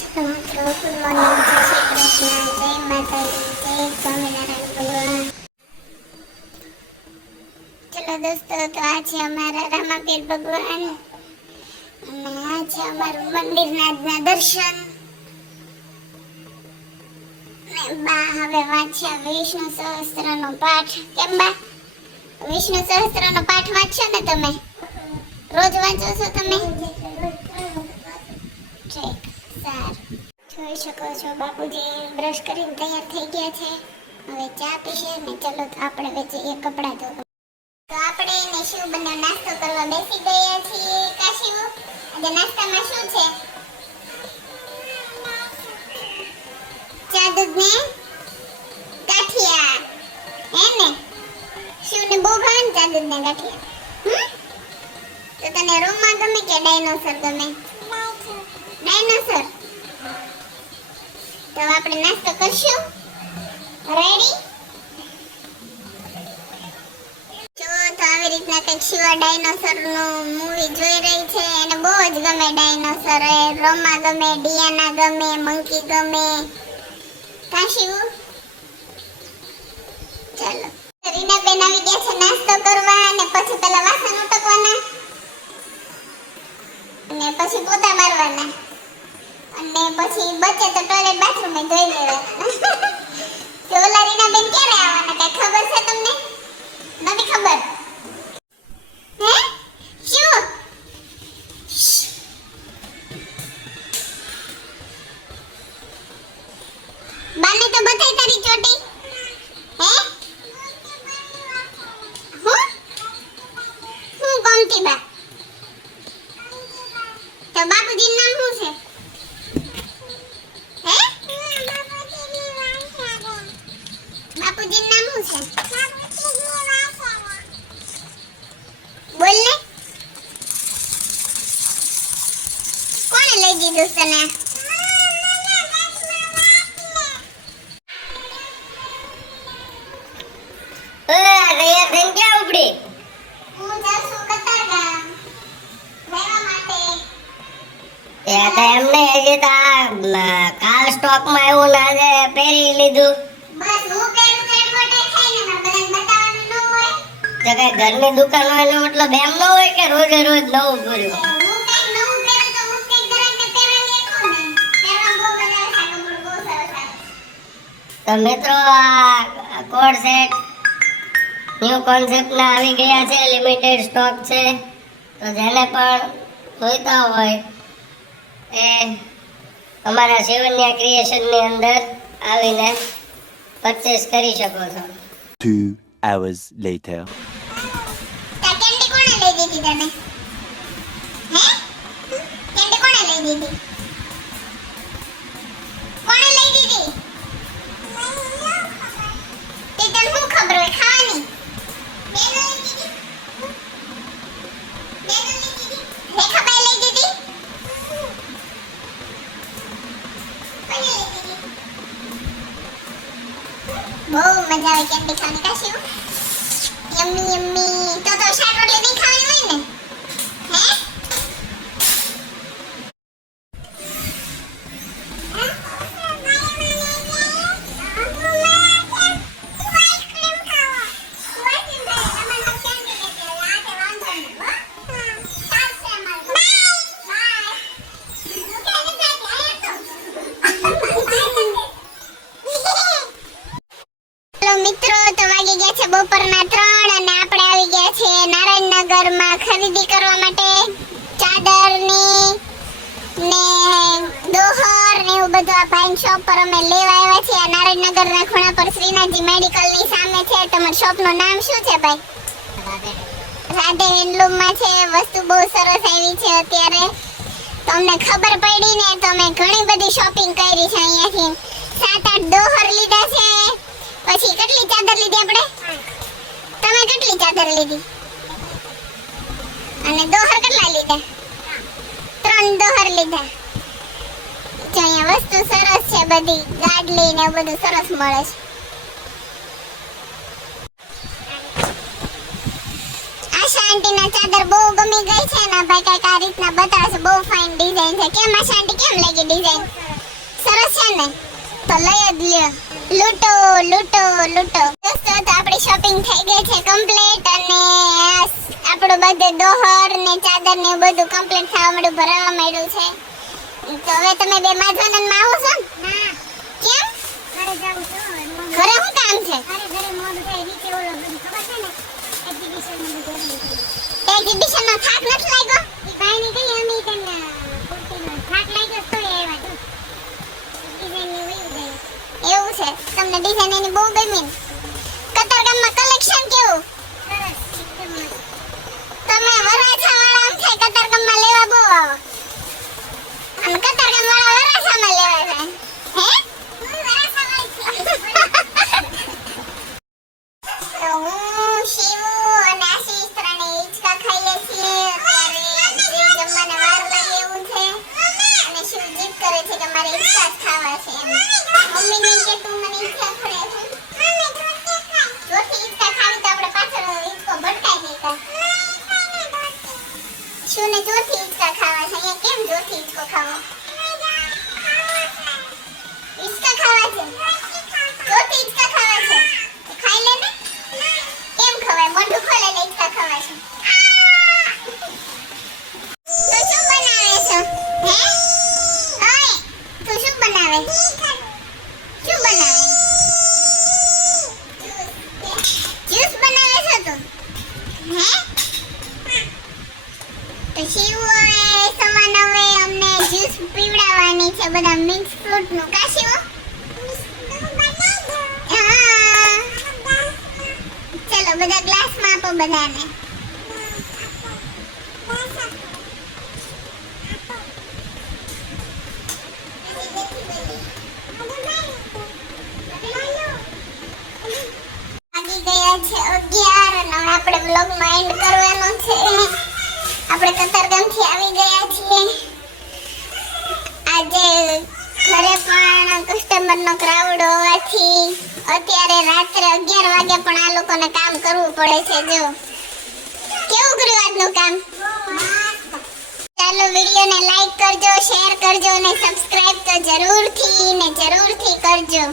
મિત્રો ગુડ ચલો દોસ્તો, તો આ છે અમારા રામાપીર ભગવાન અને આ છે અમારું મંદિરના દર્શન. ને બા હવે વાંચ્યા વિષ્ણુ સહસ્ત્રનો પાઠ. કેમ બા? વિષ્ણુ સહસ્ત્રનો પાઠ વાંચ્યો ને તમે? રોજ વાંચો છો તમે? જોઈ શકો છો બાપુજી. બ્રશ કરીને તૈયાર થઈ ગયા છે. હવે ચા પીશે ને ચલો તો આપણે વેચીએ કપડાં ધોવા. તો આપણે એને શું બંને નાસ્તો કરવા બેસી ગયા છીએ કાશીઓ આજે નાસ્તામાં શું છે? ચા દૂધ ને ગાંઠિયા. હે ને? શિવને બહુ ભાવે ને ચા દૂધ ને ગાંઠિયા તો તને રૂમમાં ગમે કે ડાયનોસર ગમે? ડાયનોસર તો આપણે નાસ્તો કરશું. રેડી આવી રીતના કંઈક શિવા ડાયનોસરનું મૂવી જોઈ રહી છે. એને બહુ જ ગમે ડાયનોસર રોમા ગમે, ડિયાના ગમે મંકી ગમે. કા ચાલો. રીના બેન આવી ગયા છે નાસ્તો કરવા અને પછી પેલા વાસણ ઉટકવાના. અને પછી પોતા મારવાના. અને પછી બચે તો ટોયલેટ બાથરૂમમાં ધોઈ લેવાના તો ઓલા રીના બેન ક્યારે આવવાના કઈ ખબર છે તમને? નથી ખબર. શું? બાને તો તો બાપુજી નામ શું છે હે બાપુજી નામ શું છે બોલ ને કોણે લઈ દીધું તને તૈયાર થઈને ક્યાં ઉપડી હું જાઉં છું કતારગામ રહેવા માટે. ત્યાં તો એમને હજી કાલ સ્ટોકમાં એવું ના પહેરી લીધું બસ હું પહેરું તો એડવર્ટાઈઝ થાય ને મારે બધાને બતાવવાનું ન કઈ ઘરની દુકાન હોય એનો મતલબ એમ ન હોય કે રોજે રોજ નવું પૂર્યું હું કંઈક નવું પહેરું તો મિત્રો આ કોડ સેટ ન્યૂ કોન્સેપ્ટના આવી ગયા છે લિમિટેડ સ્ટોક છે. તો જેને પણ જોઈતા હોય એ અમારા શિવન્યા ક્રિએશનની અંદર આવીને પરચેસ કરી શકો છો. Two hours later. લઈ દીધી હે? કેન્ડી કોણે લઈ દીધી? કોણે લઈ દીધી? તે તને શું ખબર હોય? ખાવાની? બેનો લઈ દીધી. બેનો લઈ દીધી. રેખાબાઈ લઈ દીધી? કોણે લઈ દીધી? બહુ મજા આવે કેન્ડી ખાવાની. કાશી યમ્મી યમ્મી તો તો શાક રોટલી નહીં ખાવાની હોય ને હે હેલો મિત્રો તો વાગી ગયા છે બપોરના ત્રણ બધું આ પાઇન શોપ પર અમે લેવા આવ્યા છીએ. નારાયણનગરના ખૂણા પર શ્રીનાથજી મેડિકલની સામે છે. તમારા શોપનું નામ શું છે ભાઈ? રાધે હેન્ડલૂમમાં છે. વસ્તુ બહુ સરસ આવી છે અત્યારે. તમને ખબર પડી ને તો ઘણી બધી શોપિંગ કરી છે અહીંયાથી. સાત આઠ દોહર લીધા છે. પછી કેટલી ચાદર લીધી આપણે? તમે કેટલી ચાદર લીધી? અને દોહર કેટલા લીધા? ત્રણ દોહર લીધા. જો અહીંયા વસ્તુ સરસ છે, બધી ગાડલી ને બધું સરસ મળે છે. આશા આંટીના ચાદર બહુ ગમી ગઈ છે ને, ભાઈ કંઈક આ રીતના બતાવશે બહુ ફાઇન ડિઝાઇન છે. કેમ આશા આંટી, કેમ લાગી ડિઝાઇન સરસ છે ને? તો લઈ જ લ્યો. લૂટો લૂટો લૂટો. દોસ્તો, તો આપણી શોપિંગ થઈ ગઈ છે કમ્પ્લીટ અને આપણું બધું દોહર ને ચાદર ને બધું કમ્પ્લીટ થવા મળ્યું, ભરાવા માંડ્યું છે. તો હવે તમે બે માધવાનંદમાં આવો છો ને? કેમ? ઘરે જાઉં છું ઘરે શું કામ છે? ઘરે ઘરે મોડું થાય નીચે ઓલો ખબર છે ને? એક્ઝિબિશનમાં. એક્ઝિબિશનમાં થાક નથી લાગ્યો ઈ ભાઈને કઈ અમે તને કુર્તીનો થાક લાગ્યો તો એ આવ્યા તું ડિઝાઇન ને વયું જાય એવું છે તમને ડિઝાઇન એની બહુ ગમી ને કતારગામમાં કલેક્શન કેવું સરસ એકદમ મસ્ત. તમે વરાછા વાળા આમ થાય કતારગામમાં લેવા બહુ આવો આમ કતારગામ વાળા વરાછામાં લેવા હે હું વરાછાવાળી છું. હું જ ખાવા છે આપણે પાછળ હિંચકો ભટકાઈ જતા શું ને જોથી હિંચકા ખાવા છે અહીંયા કેમ જોથી હિંચકો ખાવો હિંચકા ખાવા છે જોથી હિંચકા ખાવા છે તો ખાઈ લે ને કેમ ખવાય મોઢું ખોલે ને હિંચકા ખાવા છે તો શું બનાવે છો હે ઓય તું શું બનાવે શું બનાવે જ્યુસ બનાવે છો તું હે તો શિવોએ સમાન હવે અમને જ્યુસ પીવડાવવાની છે બધા મિક્સ ફ્રૂટનું કા હા ચલો બધા ગ્લાસમાં આપો બધાને આપણે બ્લોગમાં એન્ડ કરવાનો છે આપણે કતારગામથી આવી ગયા છીએ આજે ઘરે પણ કસ્ટમરનો ક્રાઉડ હોવાથી અત્યારે રાત્રે અગિયાર વાગે પણ આ લોકોને કામ કરવું પડે છે, જો. કેવું કર્યું આજનું કામ? ચાલો વિડીયોને લાઈક કરજો શેર કરજો અને સબસ્ક્રાઇબ તો જરૂરથી ને જરૂરથી કરજો.